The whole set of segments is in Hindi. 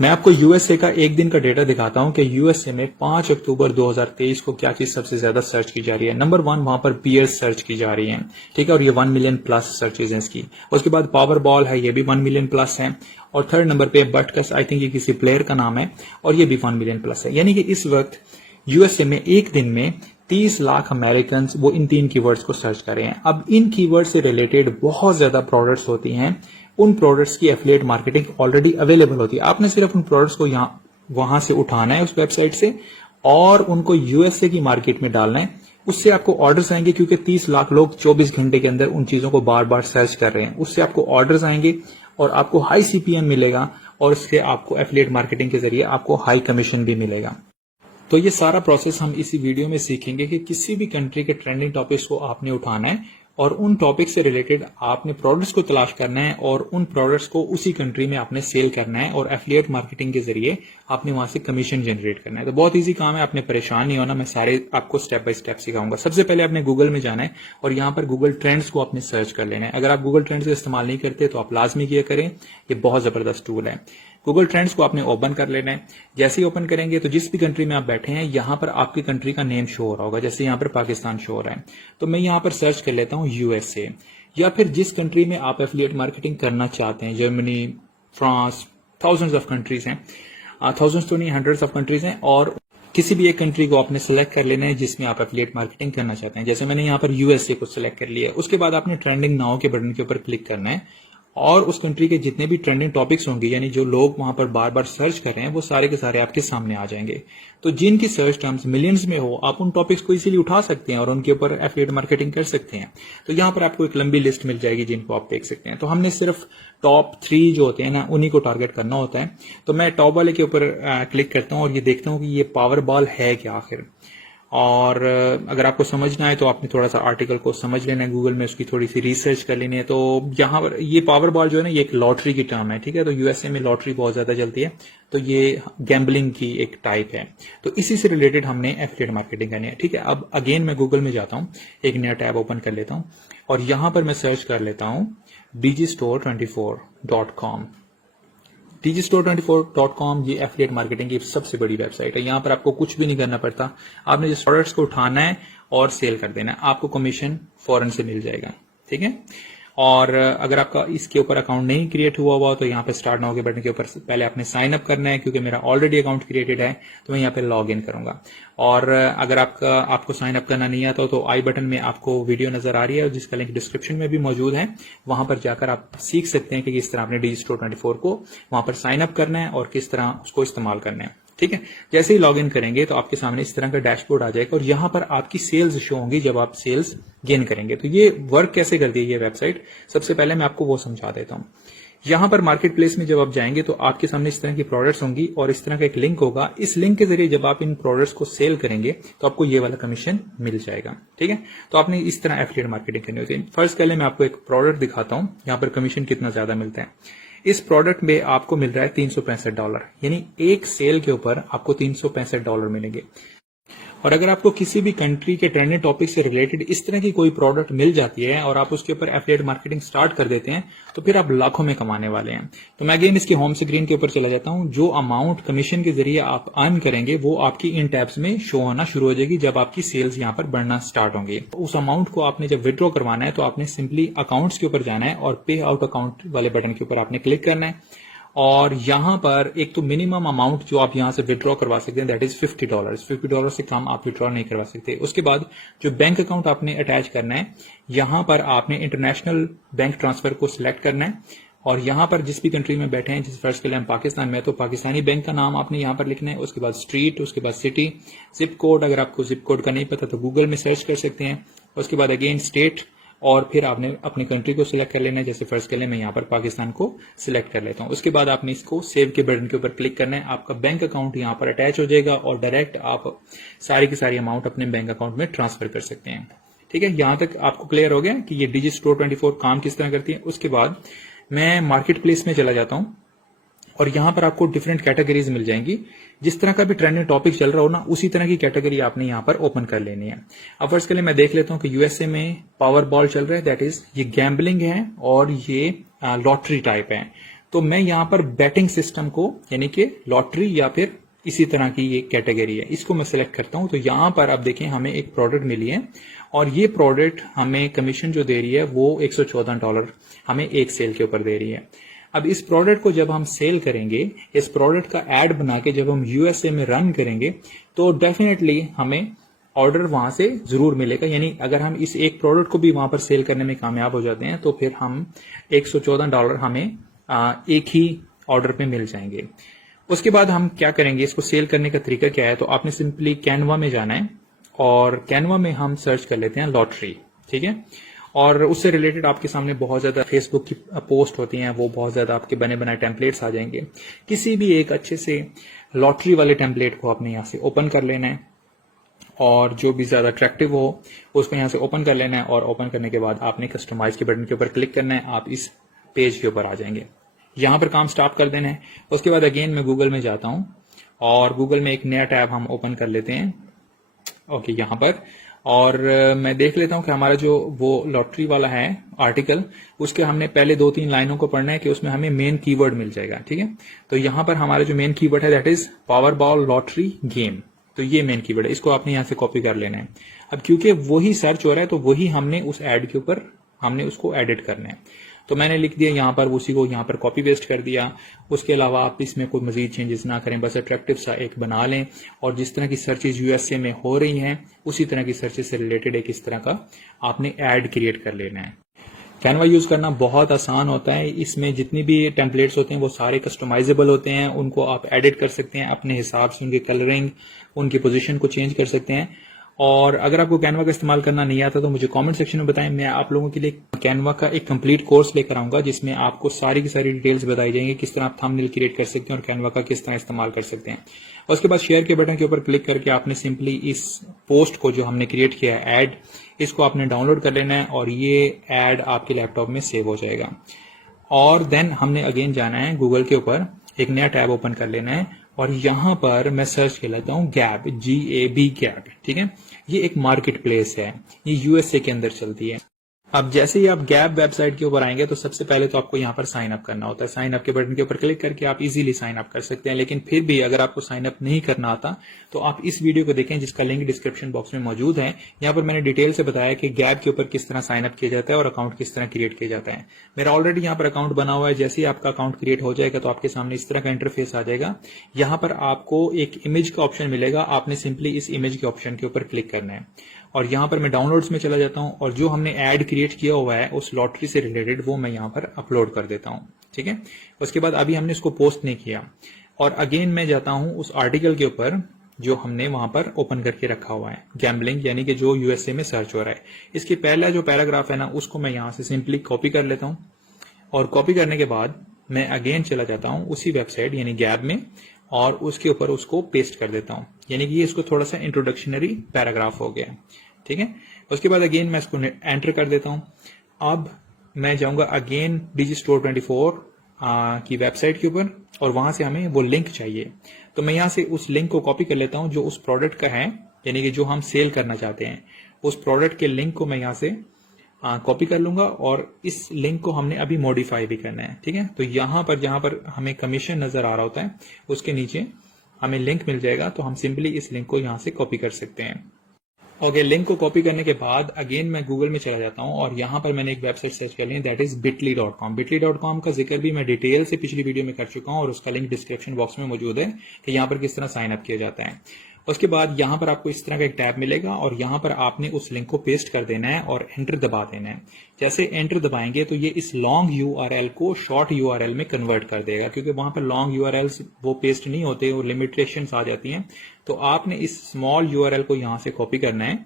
मैं आपको यूएसए का एक दिन का डेटा दिखाता हूं कि यूएसए में 5 अक्टूबर 2023 को क्या चीज सबसे ज्यादा सर्च की जा रही है। नंबर 1 वहां पर बियर्स सर्च की जा रही है, ठीक है, और ये 1 मिलियन प्लस सर्चेज हैं इसकी। उसके बाद पावर बॉल है, ये भी 1 मिलियन प्लस है। और थर्ड नंबर पे बटकस, आई थिंक ये किसी प्लेयर का नाम है, और ये भी 1 मिलियन प्लस है। यानी कि इस वक्त यूएसए में एक दिन में 30 लाख अमेरिकन वो इन 3 कीवर्ड्स को सर्च कर रहे हैं। अब इन कीवर्ड से रिलेटेड बहुत ज्यादा प्रोडक्ट्स होती हैं, उन प्रोडक्ट्स की एफिलिएट मार्केटिंग ऑलरेडी अवेलेबल होती है। आपने सिर्फ उन प्रोडक्ट्स को वहां से उठाना है उस वेबसाइट से और उनको यूएसए की मार्केट में डालना है। उससे आपको ऑर्डर्स आएंगे, क्योंकि 30 लाख लोग 24 घंटे के अंदर उन चीजों को बार बार सर्च कर रहे हैं। उससे आपको ऑर्डर्स आएंगे और आपको हाई सीपीएम मिलेगा, और इससे आपको एफिलिएट मार्केटिंग के जरिए आपको हाई कमीशन भी मिलेगा। तो ये सारा प्रोसेस हम इसी वीडियो में सीखेंगे कि किसी भी कंट्री के ट्रेंडिंग टॉपिक्स को आपने उठाना है और उन टॉपिक से रिलेटेड आपने प्रोडक्ट्स को तलाश करना है और उन प्रोडक्ट्स को उसी कंट्री में आपने सेल करना है और एफिलिएट मार्केटिंग के जरिए आपने वहां से कमीशन जनरेट करना है। तो बहुत इजी काम है, आपने परेशान नहीं होना, मैं सारे आपको स्टेप बाय स्टेप सिखाऊंगा। सबसे पहले आपने गूगल में जाना है और यहाँ पर गूगल ट्रेंड्स को आपने सर्च कर लेना है। अगर आप गूगल ट्रेंड्स का इस्तेमाल नहीं करते तो आप लाजमी किया करें, ये बहुत जबरदस्त टूल है। गूगल ट्रेंड्स को आपने ओपन कर लेना है। जैसे ही ओपन करेंगे तो जिस भी कंट्री में आप बैठे हैं यहां पर आपकी कंट्री का नेम शो हो रहा होगा। जैसे यहां पर पाकिस्तान शो हो रहा है, तो मैं यहां पर सर्च कर लेता हूं यूएसए, या फिर जिस कंट्री में आप एफिलिएट मार्केटिंग करना चाहते हैं, Germany, France, thousands of countries हैं, थाउजेंड्स तो नहीं, हंड्रेड्स ऑफ कंट्रीज हैं, और किसी भी एक कंट्री को आपने सेलेक्ट कर लेना है जिसमें आप एफिलिएट मार्केटिंग करना चाहते हैं। जैसे मैंने यहाँ पर यूएसए को सिलेक्ट कर लिया है। उसके बाद आपने ट्रेंडिंग नाउ के बटन के ऊपर क्लिक करना है और उस कंट्री के जितने भी ट्रेंडिंग टॉपिक्स होंगे, यानी जो लोग वहां पर बार बार सर्च कर रहे हैं, वो सारे के सारे आपके सामने आ जाएंगे। तो जिनकी सर्च टर्म्स मिलियंस में हो, आप उन टॉपिक्स को इजीली उठा सकते हैं और उनके ऊपर एफिलिएट मार्केटिंग कर सकते हैं। तो यहां पर आपको एक लंबी लिस्ट मिल जाएगी जिनको आप देख सकते हैं। तो हमने सिर्फ टॉप 3 जो होते हैं ना, उन्हीं को टारगेट करना होता है। तो मैं टॉप वाले के ऊपर क्लिक करता हूं और ये देखता हूं कि ये पावर बॉल है क्या आखिर। और अगर आपको समझना है तो आपने थोड़ा सा आर्टिकल को समझ लेना है, गूगल में उसकी थोड़ी सी रिसर्च कर लेनी है। तो यहाँ पर ये पावर बॉल जो है ना, ये एक लॉटरी की टर्म है, ठीक है। तो यूएसए में लॉटरी बहुत ज्यादा चलती है, तो ये गैम्बलिंग की एक टाइप है। तो इसी से रिलेटेड हमने एफिलिएट मार्केटिंग करनी है, ठीक है। अब अगेन मैं गूगल में जाता हूँ, एक नया टैब ओपन कर लेता हूँ और यहां पर मैं सर्च कर लेता हूँ digistore24.com। digistore24.com ये एफिलिएट मार्केटिंग की सबसे बड़ी वेबसाइट है। यहाँ पर आपको कुछ भी नहीं करना पड़ता, आपने जिस प्रोडक्ट्स को उठाना है और सेल कर देना है, आपको कमीशन फौरन से मिल जाएगा, ठीक है। और अगर आपका इसके ऊपर अकाउंट नहीं क्रिएट हुआ तो यहाँ पे स्टार्ट नाउ के बटन के ऊपर पहले आपने साइन अप करना है, क्योंकि मेरा ऑलरेडी अकाउंट क्रिएटेड है तो मैं यहाँ पे लॉग इन करूंगा। और अगर आपको साइन अप करना नहीं आता तो आई बटन में आपको वीडियो नजर आ रही है जिसका लिंक डिस्क्रिप्शन में भी मौजूद है, वहां पर जाकर आप सीख सकते हैं कि किस तरह आपने digistore24 को वहां पर साइन अप करना है और किस तरह उसको इस्तेमाल करना है, ठीक है। जैसे ही लॉग इन करेंगे तो आपके सामने इस तरह का डैशबोर्ड आ जाएगा और यहां पर आपकी सेल्स शो होंगी जब आप सेल्स गेन करेंगे। तो ये वर्क कैसे करती है ये वेबसाइट, सबसे पहले मैं आपको वो समझा देता हूं। यहां पर मार्केट प्लेस में जब आप जाएंगे तो आपके सामने इस तरह की प्रोडक्ट्स होंगी और इस तरह का एक लिंक होगा। इस लिंक के जरिए जब आप इन प्रोडक्ट्स को सेल करेंगे तो आपको ये वाला कमीशन मिल जाएगा, ठीक है। तो आपने इस तरह एफिलिएट मार्केटिंग करनी होती है। फर्स्ट पहले मैं आपको एक प्रोडक्ट दिखाता हूं, यहां पर कमीशन कितना ज्यादा मिलता है। इस प्रोडक्ट में आपको मिल रहा है $365, यानी एक सेल के ऊपर आपको $365 मिलेंगे। और अगर आपको किसी भी कंट्री के ट्रेंडिंग टॉपिक से रिलेटेड इस तरह की कोई प्रोडक्ट मिल जाती है और आप उसके ऊपर एफिलिएट मार्केटिंग स्टार्ट कर देते हैं तो फिर आप लाखों में कमाने वाले हैं। तो मैं अगेन इसकी होम स्क्रीन के ऊपर चला जाता हूं। जो अमाउंट कमीशन के जरिए आप अर्न करेंगे वो आपकी इन टैब्स में शो होना शुरू हो जाएगी जब आपकी सेल्स यहां पर बढ़ना स्टार्ट होंगी। तो उस अमाउंट को आपने जब विड्रॉ करवाना है तो आपने सिंपली अकाउंट्स के ऊपर जाना है और पे आउट अकाउंट वाले बटन के ऊपर आपने क्लिक करना है। और यहां पर एक तो मिनिमम अमाउंट जो आप यहां से विड्रॉ करवा सकते हैं दैट इज $50। $50 से कम आप विड्रॉ नहीं करवा सकते। उसके बाद जो बैंक अकाउंट आपने अटैच करना है, यहां पर आपने इंटरनेशनल बैंक ट्रांसफर को सिलेक्ट करना है और यहां पर जिस भी कंट्री में बैठे हैं, जिस फर्स्ट के लिए हम पाकिस्तान में, तो पाकिस्तानी बैंक का नाम आपने यहां पर लिखना है। उसके बाद स्ट्रीट, उसके बाद सिटी, जिप कोड, अगर आपको जिप कोड का नहीं पता तो गूगल में सर्च कर सकते हैं। उसके बाद अगेन स्टेट, और फिर आपने अपनी कंट्री को सिलेक्ट कर लेना है। जैसे फर्स्ट के लिए मैं यहाँ पर पाकिस्तान को सिलेक्ट कर लेता हूँ। उसके बाद आपने इसको सेव के बटन के ऊपर क्लिक करना है। आपका बैंक अकाउंट यहाँ पर अटैच हो जाएगा और डायरेक्ट आप सारी की सारी अमाउंट अपने बैंक अकाउंट में ट्रांसफर कर सकते हैं, ठीक है। यहां तक आपको क्लियर हो गया कि ये digistore24 काम किस तरह करती है। उसके बाद मैं मार्केट प्लेस में चला जाता हूँ और यहां पर आपको डिफरेंट कैटेगरीज मिल जाएंगी। जिस तरह का भी ट्रेंडिंग टॉपिक चल रहा हो ना, उसी तरह की कैटेगरी आपने यहां पर ओपन कर लेनी है। अब फर्स्ट के लिए मैं देख लेता हूं कि यूएसए में पावर बॉल चल रहा है, दैट इज ये गैम्बलिंग है और ये लॉटरी टाइप है। तो मैं यहाँ पर बैटिंग सिस्टम को यानी कि लॉटरी या फिर इसी तरह की ये कैटेगरी है, इसको मैं सिलेक्ट करता हूं। तो यहां पर आप देखें हमें एक प्रोडक्ट मिली है और ये प्रोडक्ट हमें कमीशन जो दे रही है वो $114 हमें एक सेल के ऊपर दे रही है। अब इस प्रोडक्ट को जब हम सेल करेंगे, इस प्रोडक्ट का एड बना के जब हम यूएसए में रन करेंगे तो डेफिनेटली हमें ऑर्डर वहां से जरूर मिलेगा। यानी अगर हम इस एक प्रोडक्ट को भी वहां पर सेल करने में कामयाब हो जाते हैं तो फिर हम $114 हमें एक ही ऑर्डर पे मिल जाएंगे। उसके बाद हम क्या करेंगे, इसको सेल करने का तरीका क्या है, तो आपने सिंपली कैनवा में जाना है और कैनवा में हम सर्च कर लेते हैं लॉटरी, ठीक है। और उससे रिलेटेड आपके सामने बहुत ज्यादा फेसबुक की पोस्ट होती हैं, वो बहुत ज्यादा आपके बने बनाए टेम्पलेट्स आ जाएंगे। किसी भी एक अच्छे से लॉटरी वाले टेम्पलेट को आपने यहाँ से ओपन कर लेना है और जो भी ज्यादा अट्रैक्टिव हो उसको यहाँ से ओपन कर लेना है। और ओपन करने के बाद आपने कस्टमाइज के बटन के ऊपर क्लिक करना है, आप इस पेज के ऊपर आ जाएंगे। यहां पर काम स्टॉप कर देना है। उसके बाद अगेन मैं गूगल में जाता हूं और गूगल में एक नया टैब हम ओपन कर लेते हैं, ओके, यहां पर। और मैं देख लेता हूं कि हमारा जो वो लॉटरी वाला है आर्टिकल, उसके हमने पहले 2-3 लाइनों को पढ़ना है कि उसमें हमें मेन कीवर्ड मिल जाएगा, ठीक है। तो यहां पर हमारा जो मेन कीवर्ड है that is power ball lottery game, तो ये मेन कीवर्ड है, इसको आपने यहां से कॉपी कर लेना है। अब क्योंकि वही सर्च हो रहा है तो वही हमने उस एड के ऊपर हमने उसको एडिट करना है। तो मैंने लिख दिया यहाँ पर, उसी को यहाँ पर कॉपी पेस्ट कर दिया। उसके अलावा आप इसमें कोई मजीद चेंजेस ना करें, बस अट्रैक्टिव सा एक बना लें। और जिस तरह की सर्चेज यूएसए में हो रही हैं उसी तरह की सर्चेज से रिलेटेड एक इस तरह का आपने ऐड क्रिएट कर लेना है। कैनवा यूज करना बहुत आसान होता है। इसमें जितनी भी टेम्पलेट्स होते हैं वो सारे कस्टमाइजेबल होते हैं, उनको आप एडिट कर सकते हैं अपने हिसाब से, उनकी कलरिंग, उनकी पोजीशन को चेंज कर सकते हैं। और अगर आपको कैनवा का इस्तेमाल करना नहीं आता तो मुझे कमेंट सेक्शन में बताएं, मैं आप लोगों के लिए कैनवा का एक कंप्लीट कोर्स लेकर आऊंगा जिसमें आपको सारी की सारी डिटेल्स बताई जाएंगी, किस तरह आप थंबनेल क्रिएट कर सकते हैं और कैनवा का किस तरह इस्तेमाल कर सकते हैं। उसके बाद शेयर के बटन के ऊपर क्लिक करके आपने सिंपली इस पोस्ट को जो हमने क्रिएट किया है एड, इसको आपने डाउनलोड कर लेना है और ये एड आपके लैपटॉप में सेव हो जाएगा। और देन हमने अगेन जाना है गूगल के ऊपर, एक नया टैब ओपन कर लेना है और यहां पर मैं सर्च कर लेता हूं गैब, GAB गैब, ठीक है। ये एक मार्केट प्लेस है, ये यूएसए के अंदर चलती है। अब जैसे ही आप गैप वेबसाइट के ऊपर आएंगे तो सबसे पहले तो आपको यहाँ पर साइन अप करना होता है। साइन अप के बटन के ऊपर क्लिक करके आप इजीली साइन अप कर सकते हैं। लेकिन फिर भी अगर आपको साइन अप नहीं करना आता तो आप इस वीडियो को देखें जिसका लिंक डिस्क्रिप्शन बॉक्स में मौजूद है। यहाँ पर मैंने डिटेल से बताया कि गैप के ऊपर किस तरह साइन अप किया जाता है और अकाउंट किस तरह क्रिएट किया जाता है। मेरा ऑलरेडी यहाँ पर अकाउंट बना हुआ है। जैसे ही आपका अकाउंट क्रिएट हो जाएगा तो आपके सामने इस तरह का इंटरफेस आ जाएगा। यहाँ पर आपको एक इमेज का ऑप्शन मिलेगा, आपने सिंपली इस इमेज के ऑप्शन के ऊपर क्लिक करना है और यहाँ पर मैं डाउनलोड्स में चला जाता हूँ और जो हमने ऐड क्रिएट किया हुआ है उस लॉटरी से रिलेटेड वो मैं यहाँ पर अपलोड कर देता हूँ, ठीक है। उसके बाद अभी हमने इसको पोस्ट नहीं किया और अगेन मैं जाता हूँ उस आर्टिकल के ऊपर जो हमने वहां पर ओपन करके रखा हुआ है, गैम्बलिंग यानी कि जो यूएसए में सर्च हो रहा है। इसके पहला जो पैराग्राफ है ना उसको मैं यहाँ से सिंपली कॉपी कर लेता हूँ और कॉपी करने के बाद मैं अगेन चला जाता हूँ उसी वेबसाइट यानी गैब में और उसके ऊपर उसको पेस्ट कर देता हूँ। यानी कि ये इसको थोड़ा सा इंट्रोडक्शनरी पैराग्राफ हो गया, ठीक है। उसके बाद अगेन मैं इसको एंटर कर देता हूँ। अब मैं जाऊंगा अगेन डिजिस्टोर 24 की वेबसाइट के ऊपर और वहां से हमें वो लिंक चाहिए। तो मैं यहाँ से उस लिंक को कॉपी कर लेता हूँ जो उस प्रोडक्ट का है, यानी कि जो हम सेल करना चाहते हैं उस प्रोडक्ट के लिंक को मैं यहाँ से कॉपी कर लूंगा और इस लिंक को हमने अभी मॉडिफाई भी करना है, ठीक है। तो यहाँ पर जहां पर हमें कमीशन नजर आ रहा होता है उसके नीचे हमें लिंक मिल जाएगा, तो हम सिंपली इस लिंक को यहाँ से कॉपी कर सकते हैं। ओके, लिंक को कॉपी करने के बाद अगेन मैं गूगल में चला जाता हूँ और यहाँ पर मैंने एक वेबसाइट सर्च कर ली है दैट इज bitly.com। bitly.com का जिक्र भी मैं डिटेल से पिछली वीडियो में कर चुका हूँ और उसका लिंक डिस्क्रिप्शन बॉक्स में मौजूद है कि यहाँ पर किस तरह साइन अप किया जाता है। उसके बाद यहाँ पर आपको इस तरह का एक टैब मिलेगा और यहाँ पर आपने उस लिंक को पेस्ट कर देना है और एंटर दबा देना है। जैसे एंटर दबाएंगे तो ये इस लॉन्ग यूआरएल को शॉर्ट यूआरएल में कन्वर्ट कर देगा, क्योंकि वहां पर लॉन्ग यूआरएल्स वो पेस्ट नहीं होते, वो लिमिटेशंस आ जाती हैं। तो आपने इस स्मॉल यूआरएल को यहाँ से कॉपी करना है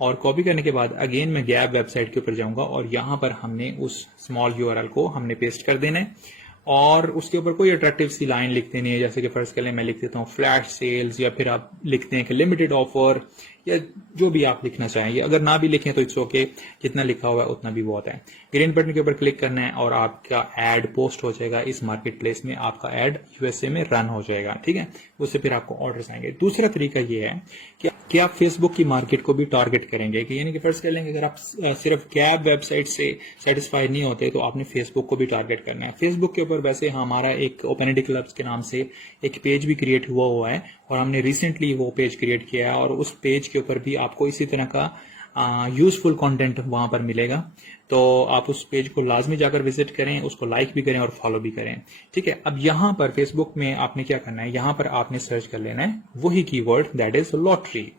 और कॉपी करने के बाद अगेन मैं गैप वेबसाइट के ऊपर जाऊंगा और यहाँ पर हमने उस स्मॉल यूआरएल को हमने पेस्ट कर देना है और उसके ऊपर कोई अट्रैक्टिव सी लाइन लिख देनी है। जैसे कि फर्स्ट के लिए मैं लिख देता हूँ फ्लैश सेल्स, या फिर आप लिखते हैं कि लिमिटेड ऑफर, या जो भी आप लिखना चाहेंगे। अगर ना भी लिखें तो इट्स ओके, जितना लिखा हुआ है उतना भी बहुत है। ग्रीन बटन के ऊपर क्लिक करना है और आपका एड पोस्ट हो जाएगा इस मार्केट प्लेस में, आपका एड यूएसए में रन हो जाएगा, ठीक है। उससे फिर आपको ऑर्डर्स आएंगे। दूसरा तरीका ये है कि कि आप फेसबुक की मार्केट को भी टारगेट करेंगे, कि यानी कि फर्ज कर लेंगे अगर आप सिर्फ गैप वेबसाइट से सेटिस्फाई नहीं होते तो आपने फेसबुक को भी टारगेट करना है। फेसबुक के ऊपर वैसे हमारा एक ओपनिटी क्लब्स के नाम से एक पेज भी क्रिएट हुआ है और हमने रिसेंटली वो पेज क्रिएट किया है और उस पेज के ऊपर भी आपको इसी तरह का यूजफुल कंटेंट वहां पर मिलेगा। तो आप उस पेज को लाजमी जाकर विजिट करें, उसको लाइक भी करें और फॉलो भी करें। ठीक है, अब यहां पर फेसबुक में आपने क्या करना है, यहां पर आपने सर्च कर लेना है वही keyword that is lottery,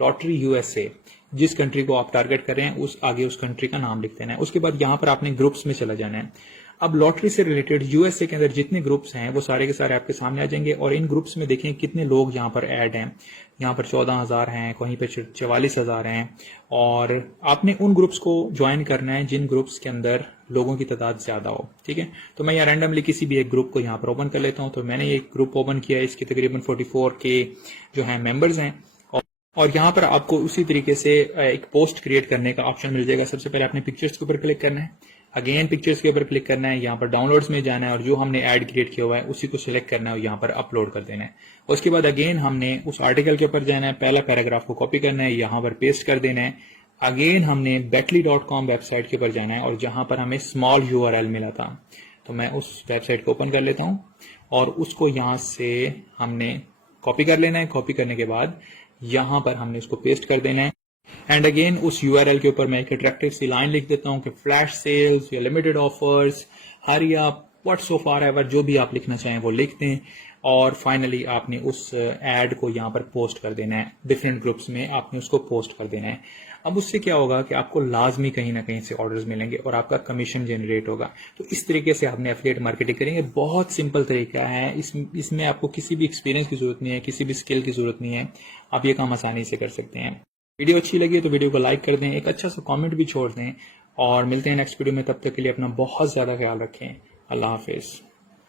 lottery USA. जिस कंट्री को आप टारगेट कर रहे हैं उस आगे उस कंट्री का नाम लिख देना है। उसके बाद यहां पर आपने ग्रुप्स में चला जाना है। अब लॉटरी से रिलेटेड यूएसए के अंदर जितने ग्रुप्स हैं वो सारे के सारे आपके सामने आ जाएंगे और इन ग्रुप्स में देखें कितने लोग यहाँ पर ऐड हैं। यहाँ पर 14,000 हैं, कहीं पे 44,000 हैं और आपने उन ग्रुप्स को ज्वाइन करना है जिन ग्रुप्स के अंदर लोगों की तादाद ज्यादा हो। ठीक है, तो मैं यहाँ रैंडमली किसी भी एक ग्रुप को यहाँ पर ओपन कर लेता हूँ। तो मैंने ये ग्रुप ओपन किया है, इसके तकरीबन 44 के जो है मेंबर्स हैं और यहाँ पर आपको उसी तरीके से एक पोस्ट क्रिएट करने का ऑप्शन मिल जाएगा। सबसे पहले आपने पिक्चर्स के ऊपर क्लिक करना है, अगेन पिक्चर्स के ऊपर क्लिक करना है, यहाँ पर डाउनलोड्स में जाना है और जो हमने ऐड क्रिएट किया हुआ है उसी को सिलेक्ट करना है और यहाँ पर अपलोड कर देना है। उसके बाद अगेन हमने उस आर्टिकल के ऊपर जाना है, पहला पैराग्राफ को कॉपी करना है, यहाँ पर पेस्ट कर देना है। अगेन हमने betly.com वेबसाइट के ऊपर जाना है और जहां पर हमें स्मॉल URL मिला था तो मैं उस वेबसाइट को ओपन कर लेता हूं और उसको यहां से हमने कॉपी कर लेना है। कॉपी करने के बाद यहां पर हमने उसको पेस्ट कर देना है एंड अगेन उस URL के ऊपर मैं एक अट्रैक्टिव सी लाइन लिख देता हूं कि फ्लैश सेल्स या limited offers, hurry up, what so far ever, जो भी आप लिखना चाहें वो लिख दें और फाइनली आपने उस एड को यहाँ पर पोस्ट कर देना है। डिफरेंट ग्रुप्स में आपने उसको पोस्ट कर देना है। अब उससे क्या होगा कि आपको लाजमी कहीं ना कहीं से ऑर्डर्स मिलेंगे और आपका कमीशन जनरेट होगा। तो इस तरीके से आपने एफिलिएट मार्केटिंग करेंगे। बहुत सिंपल तरीका है, इसमें आपको किसी भी एक्सपीरियंस की जरूरत नहीं है, किसी भी स्किल की जरूरत नहीं है, आप ये काम आसानी से कर सकते हैं। वीडियो अच्छी लगी तो वीडियो को लाइक कर दें, एक अच्छा सा कमेंट भी छोड़ दें और मिलते हैं नेक्स्ट वीडियो में। तब तक के लिए अपना बहुत ज्यादा ख्याल रखें। अल्लाह हाफिज।